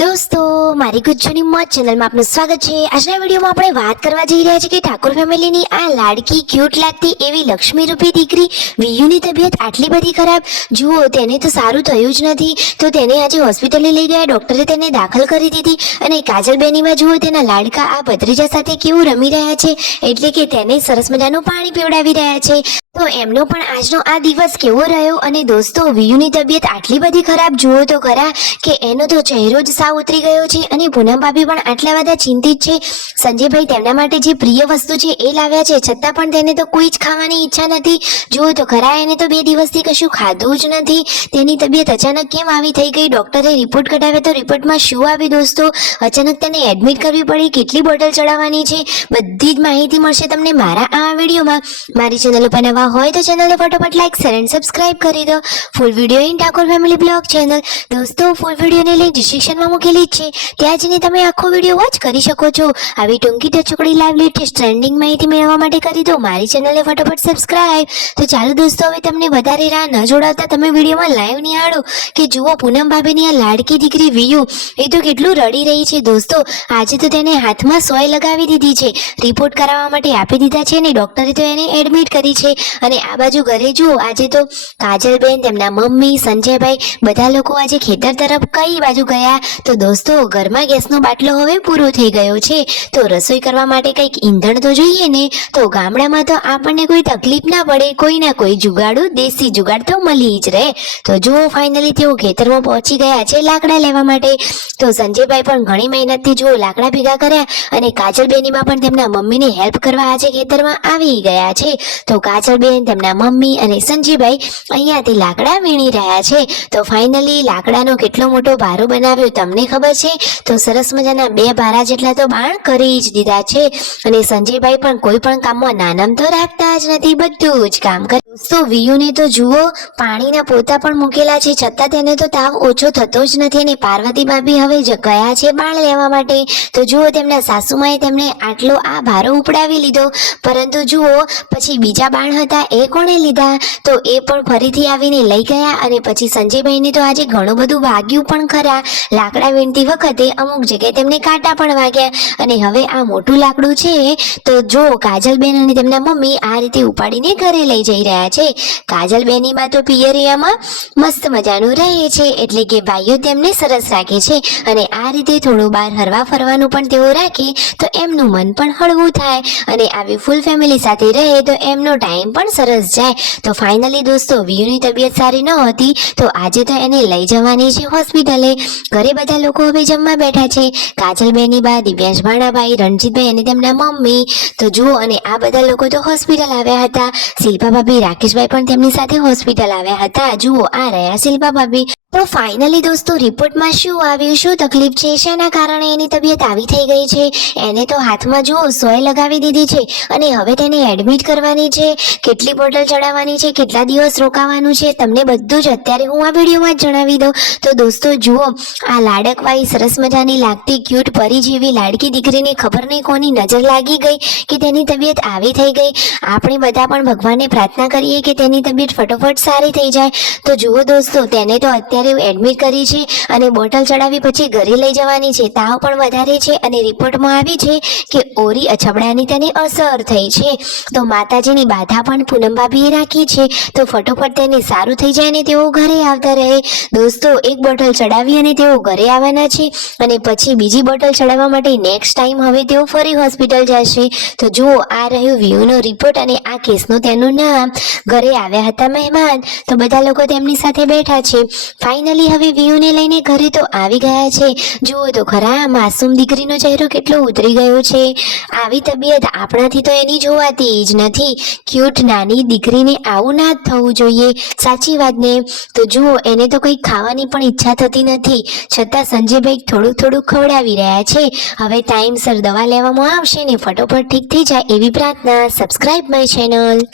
દોસ્તો, મારી ગુજ્જુની મોજ ચેનલમાં આપનું સ્વાગત છે। આજના વિડીયોમાં આપણે વાત કરવા જઈ રહ્યા છીએ કે ઠાકોર ફેમિલીની આ લાડકી ક્યુટ લાગતી એવી લક્ષ્મી રૂપી દીકરી વિયુની તબિયત આટલી બધી ખરાબ। જુઓ, તેને તો સારું થયું જ નથી, તો તેને આજે હોસ્પિટલે લઈ ગયા। ડોક્ટરે તેને દાખલ કરી દીધી અને કાજલબેનીમાં જુઓ તેના લાડકા આ ભત્રીજા સાથે કેવું રમી રહ્યા છે, એટલે કે તેને સરસ મજાનું પાણી પીવડાવી રહ્યા છે। તો એમનો પણ આજનો આ દિવસ કેવો રહ્યો। અને દોસ્તો, વિયુની તબિયત આટલી બધી ખરાબ જુઓ તો ખરા કે એનો તો ચહેરો જ સાવ ઉતરી ગયો છે અને પૂનમ ભાભી પણ આટલા બધા ચિંતિત છે। સંજયભાઈ તેમના માટે જે પ્રિય વસ્તુ છે એ લાવ્યા છે, છતાં પણ તેને તો કોઈ જ ખાવાની ઈચ્છા નથી। જુઓ તો ખરા, એને તો 2 દિવસથી કશું ખાધું જ નથી। તેની તબિયત અચાનક કેમ આવી થઈ ગઈ? ડોક્ટરે રિપોર્ટ કઢાવ્યો તો રિપોર્ટમાં શું આવ્યું દોસ્તો? અચાનક તેને એડમિટ કરવી પડી, કેટલી બોટલ ચડાવવાની છે, બધી જ માહિતી મળશે તમને મારા આ વિડીયોમાં। મારી ચેનલ ઉપર નવા હોય તો ચેનલને ફટાફટ લાઈક, શેર અને સબસ્ક્રાઇબ કરી દો। Full video in Thakor family blog channel દોસ્તો, ફૂલ વિડીયોની લિંક ડિસ્ક્રિપ્શનમાં મૂકેલી જ છે, ત્યાં જઈને તમે આખો વિડીયો વોચ કરી શકો છો। આવી ટૂંકી ટચુકડી લાઈવ લેટેસ્ટ ટ્રેન્ડિંગ માહિતી મેળવવા માટે કરી દો મારી ચેનલને ફટાફટ સબસ્ક્રાઇબ। તો ચાલો દોસ્તો, હવે તમને વધારે રાહ ન જોડાવતા તમે વિડીયોમાં લાઈવ નિહાળો કે જુઓ પૂનમ ભાભીની આ લાડકી દીકરી વિયુ એ તો કેટલું રડી રહી છે। દોસ્તો, આજે તો તેને હાથમાં સોય લગાવી દીધી છે, રિપોર્ટ કરાવવા માટે આપી દીધા છે અને ડોક્ટરે તો એને એડમિટ કરી છે। અને આ બાજુ ઘરે જુઓ, આજે તો કાજલબેન, તેમના મમ્મી, સંજયભાઈ બધા લોકો આજે ખેતર તરફ કઈ બાજુ ગયા? તો દોસ્તો, ઘરમાં ગેસનો બાટલો હવે પૂરો થઈ ગયો છે, તો રસોઈ કરવા માટે કંઈક ઈંધણ તો જોઈએ ને। તો ગામડામાં તો આપણને કોઈ તકલીફ ના પડે, કોઈ ના કોઈ જુગાડું, દેશી જુગાડ તો મળી જ રહે। તો જુઓ, ફાઇનલી તેઓ ખેતરમાં પહોંચી ગયા છે લાકડા લેવા માટે। તો સંજયભાઈ પણ ઘણી મહેનતથી જુઓ લાકડા ભેગા કર્યા અને કાજલબેનીમાં પણ તેમના મમ્મીને હેલ્પ કરવા આજે ખેતરમાં આવી ગયા છે। તો કાજલબેન, તેમના મમ્મી અને સંજયભાઈ અહીંયાથી લાકડા વીણી રહ્યા છે। તો ફાઇનલી લાકડાનો કેટલો મોટો ભારો બનાવ્યો તમને ખબર છે? તો સરસ મજાના 2 ભારા જેટલા તો બાણ કરી જ દીધા છે। અને સંજયભાઈ પણ કોઈ પણ કામમાં નાનમ તો રાખતા જ નથી, બધું જ કામ કરે। દોસ્તો, વિયુને તો જુઓ પાણીના પોતા પણ મૂકેલા છે, છતાં તેને તો તાવ ઓછો થતો જ નથી અને પાર્વતી ભાભી હવે ગયા છે બાણ લેવા માટે। તો જુઓ, તેમના સાસુમાએ તેમને આટલો આ ભારો ઉપડાવી લીધો, પરંતુ જુઓ પછી બીજા બાણ હતા એ કોણે લીધા? તો એ પણ ફરીથી આવીને લઈ ગયા। અને પછી સંજયભાઈને તો આજે ઘણું બધું વાગ્યું પણ ખરા। લાકડા વીણતી વખતે અમુક જગ્યાએ તેમને કાંટા પણ વાગ્યા। અને હવે આ મોટું લાકડું છે તો જો કાજલબેન અને તેમના મમ્મી આ રીતે ઉપાડીને ઘરે લઈ જઈ રહ્યા છે। કાજલબેનીમાં તો પિયરિયામાં મસ્ત મજાનું રહે છે, એટલે કે ભાઈઓ તેમને સરસ રાખે છે અને આ રીતે થોડું બહાર હરવા ફરવાનું પણ તેઓ રાખે તો એમનું મન પણ હળવું થાય અને આવી ફૂલ ફેમિલી સાથે રહે તો એમનો ટાઈમ પણ સરસ જાય। તો ફાઇનલી દોસ્તો, વિયુની તબિયત સારી ન હતી તો આજે તો એને લઈ જવાની છે હોસ્પિટલે। ઘરે બધા લોકો હવે જમવા બેઠા છે, કાજલબેની બા, દિવ્યાંશ ભાણાભાઈ, રણજીતભાઈ અને તેમના મમ્મી। તો જુઓ, અને આ બધા લોકો તો હોસ્પિટલ આવ્યા હતા। શિલ્પા ભાભી, રાકેશભાઈ પણ તેમની સાથે હોસ્પિટલ આવ્યા હતા। જુઓ, આ રહ્યા શિલ્પા ભાભી। તો ફાઇનલી દોસ્તો, રિપોર્ટમાં શું આવ્યું, શું તકલીફ છે, શાના કારણે એની તબિયત આવી થઈ ગઈ છે? એને તો હાથમાં જુઓ સોય લગાવી દીધી છે અને હવે તેને એડમિટ કરવાની છે, કેટલી બોટલ ચડાવવાની છે, કેટલા દિવસ રોકાવાનું છે, તમને બધું જ અત્યારે હું આ વિડીયોમાં જ જણાવી દઉં। તો દોસ્તો જુઓ, આ લાડકવાઈ સરસ મજાની લાગતી ક્યુટ પરી જેવી લાડકી દીકરીને ખબર નહીં કોની નજર લાગી ગઈ કે તેની તબિયત આવી થઈ ગઈ। આપણે બધા પણ ભગવાનને પ્રાર્થના કરીએ કે તેની તબિયત ફટોફટ સારી થઈ જાય। તો જુઓ દોસ્તો, તેને તો અત્યારે એડમિટ કરી છે અને બોટલ ચડાવી પછી ઘરે લઈ જવાની છે। તાવ પણ વધારે છે અને રિપોર્ટમાં આવી છે કે ઓરી અછબડાની તેને અસર થઈ છે। તો માતાજીની બાધા પણ પૂનમ ભાભીએ રાખી છે, તો ફટોફટ તેને સારું થઈ જાય ને તેઓ ઘરે આવતા રહે। દોસ્તો, એક બોટલ ચડાવી અને તેઓ ઘરે આવવાના છે અને પછી બીજી બોટલ ચડાવવા માટે નેક્સ્ટ ટાઈમ હવે તેઓ ફરી હોસ્પિટલ જશે। તો જુઓ, આ રહ્યું વિયુનો રિપોર્ટ અને આ કેસનું તેનું નામ। ઘરે આવ્યા હતા મહેમાન, તો બધા લોકો તેમની સાથે બેઠા છે। ફાઇનલી હવે વિયુને લઈને ઘરે તો આવી ગયા છે। જુઓ તો ખરા, માસૂમ દીકરીનો ચહેરો કેટલો ઉતરી ગયો છે। આવી તબિયત આપણાથી તો એની જોવાતી જ નથી। ક્યુટ નાની દીકરીને આવું ના થવું જોઈએ, સાચી વાત ને? તો જુઓ, એને તો કંઈ ખાવાની પણ ઈચ્છા થતી નથી, છતાં સંજયભાઈ થોડું થોડું ખવડાવી રહ્યા છે। હવે ટાઈમસર દવા લેવામાં આવશે ને ફટોફટ ઠીક થઈ જાય એવી પ્રાર્થના। Subscribe my channel.